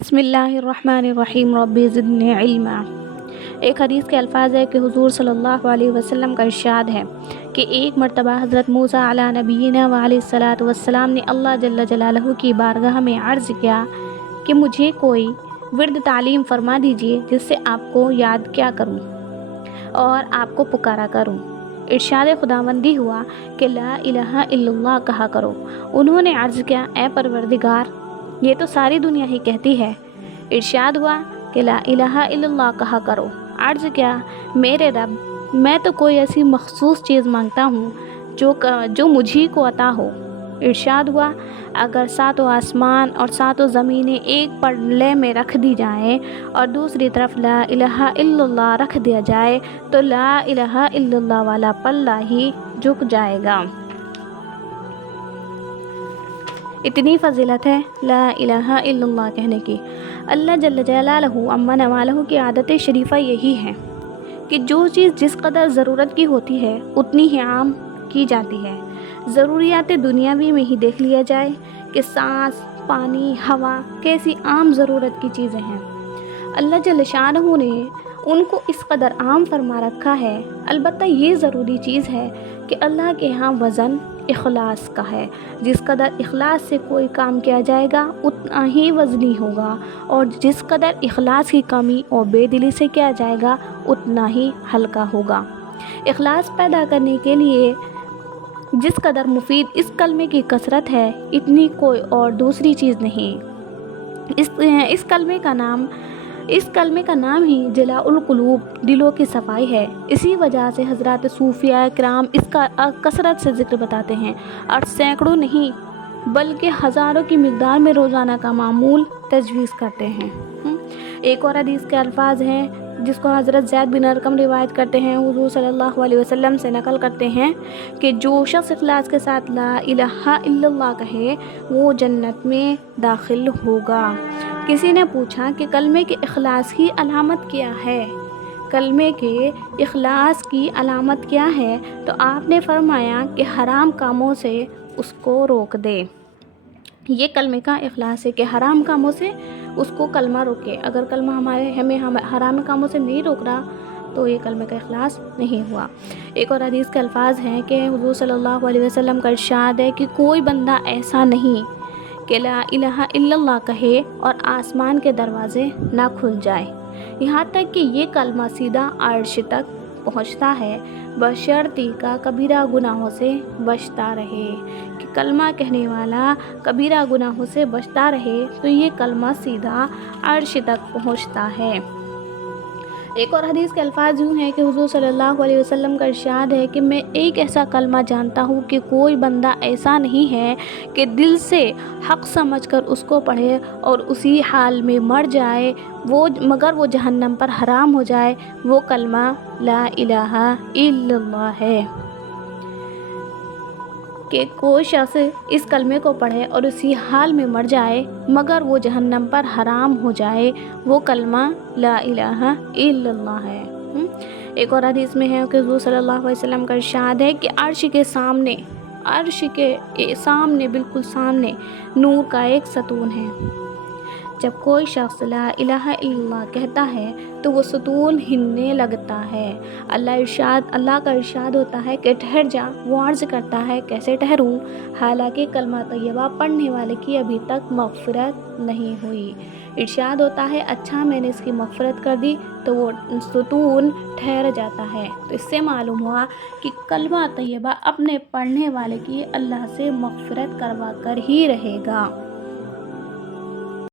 بسم اللہ الرحمن الرحیم رب زدنی علما۔ ایک حدیث کے الفاظ ہے کہ حضور صلی اللہ علیہ وسلم کا ارشاد ہے کہ ایک مرتبہ حضرت موسیٰ علیٰ نبینا وعلیہ الصلاۃ والسلام نے اللہ جل جلالہ کی بارگاہ میں عرض کیا کہ مجھے کوئی ورد تعلیم فرما دیجیے جس سے آپ کو یاد کیا کروں اور آپ کو پکارا کروں۔ ارشاد خداوندی ہوا کہ لا الہ الا اللہ کہا کرو۔ انہوں نے عرض کیا، اے پروردگار، یہ تو ساری دنیا ہی کہتی ہے۔ ارشاد ہوا کہ لا الہ الا اللہ کہا کرو۔ عرض کیا، میرے رب، میں تو کوئی ایسی مخصوص چیز مانگتا ہوں جو مجھی کو عطا ہو۔ ارشاد ہوا، اگر ساتوں آسمان اور ساتوں زمینیں ایک پلڑے میں رکھ دی جائیں اور دوسری طرف لا الہ الا اللہ رکھ دیا جائے تو لا الہ الا اللہ والا پلڑا ہی جھک جائے گا۔ اتنی فضیلت ہے لا الہ الا اللہ کہنے کی۔ اللہ جل جلالہ عما نوالہ کی عادت شریفہ یہی ہے کہ جو چیز جس قدر ضرورت کی ہوتی ہے اتنی ہی عام کی جاتی ہے۔ ضروریات دنیاوی میں ہی دیکھ لیا جائے کہ سانس، پانی، ہوا کیسی عام ضرورت کی چیزیں ہیں، اللہ جل شانہ نے ان کو اس قدر عام فرما رکھا ہے۔ البتہ یہ ضروری چیز ہے کہ اللہ کے ہاں وزن اخلاص کا ہے۔ جس قدر اخلاص سے کوئی کام کیا جائے گا اتنا ہی وزنی ہوگا، اور جس قدر اخلاص کی کمی اور بے دلی سے کیا جائے گا اتنا ہی ہلکا ہوگا۔ اخلاص پیدا کرنے کے لیے جس قدر مفید اس کلمے کی کثرت ہے اتنی کوئی اور دوسری چیز نہیں۔ اس کلمے کا نام ہی جلاء القلوب، دلوں کی صفائی ہے۔ اسی وجہ سے حضرات صوفیاء کرام اس کا کثرت سے ذکر بتاتے ہیں اور سینکڑوں نہیں بلکہ ہزاروں کی مقدار میں روزانہ کا معمول تجویز کرتے ہیں۔ ایک اور حدیث کے الفاظ ہیں جس کو حضرت زید بن ارقم روایت کرتے ہیں، حضور صلی اللہ علیہ وسلم سے نقل کرتے ہیں کہ جو شخص اخلاص کے ساتھ لا الہ الا اللہ کہے وہ جنت میں داخل ہوگا۔ کسی نے پوچھا کہ کلمے کے اخلاص کی علامت کیا ہے؟ کلمے کے اخلاص کی علامت کیا ہے؟ تو آپ نے فرمایا کہ حرام کاموں سے اس کو روک دے۔ یہ کلمے کا اخلاص ہے کہ حرام کاموں سے اس کو کلمہ روکے۔ اگر کلمہ ہمیں حرام کاموں سے نہیں روک رہا تو یہ کلمے کا اخلاص نہیں ہوا۔ ایک اور حدیث کے الفاظ ہیں کہ حضور صلی اللہ علیہ وسلم کا ارشاد ہے کہ کوئی بندہ ایسا نہیں کہ لا الہ الا اللہ کہے اور آسمان کے دروازے نہ کھل جائے، یہاں تک کہ یہ کلمہ سیدھا عرش تک پہنچتا ہے، بشرطی کا کبیرہ گناہوں سے بچتا رہے۔ کہ کلمہ کہنے والا کبیرہ گناہوں سے بچتا رہے تو یہ کلمہ سیدھا عرش تک پہنچتا ہے۔ ایک اور حدیث کے الفاظ یوں ہیں کہ حضور صلی اللہ علیہ وسلم کا ارشاد ہے کہ میں ایک ایسا کلمہ جانتا ہوں کہ کوئی بندہ ایسا نہیں ہے کہ دل سے حق سمجھ کر اس کو پڑھے اور اسی حال میں مر جائے مگر وہ جہنم پر حرام ہو جائے۔ وہ کلمہ لا الہ الا اللہ ہے۔ کہ کوئی شخص اس کلمے کو پڑھے اور اسی حال میں مر جائے مگر وہ جہنم پر حرام ہو جائے، وہ کلمہ لا الہ الا اللہ ہے۔ ایک اور حدیث میں ہے کہ حضور صلی اللہ علیہ وسلم کا ارشاد ہے کہ عرش کے سامنے بالکل سامنے نور کا ایک ستون ہے۔ جب کوئی شخص لا الہ الا اللہ کہتا ہے تو وہ ستون ہلنے لگتا ہے۔ اللہ کا ارشاد ہوتا ہے کہ ٹھہر جا۔ وہ عرض کرتا ہے کیسے ٹھہروں حالانکہ کلمہ طیبہ پڑھنے والے کی ابھی تک مغفرت نہیں ہوئی۔ ارشاد ہوتا ہے اچھا، میں نے اس کی مغفرت کر دی تو وہ ستون ٹھہر جاتا ہے۔ تو اس سے معلوم ہوا کہ کلمہ طیبہ اپنے پڑھنے والے کی اللہ سے مغفرت کروا کر ہی رہے گا۔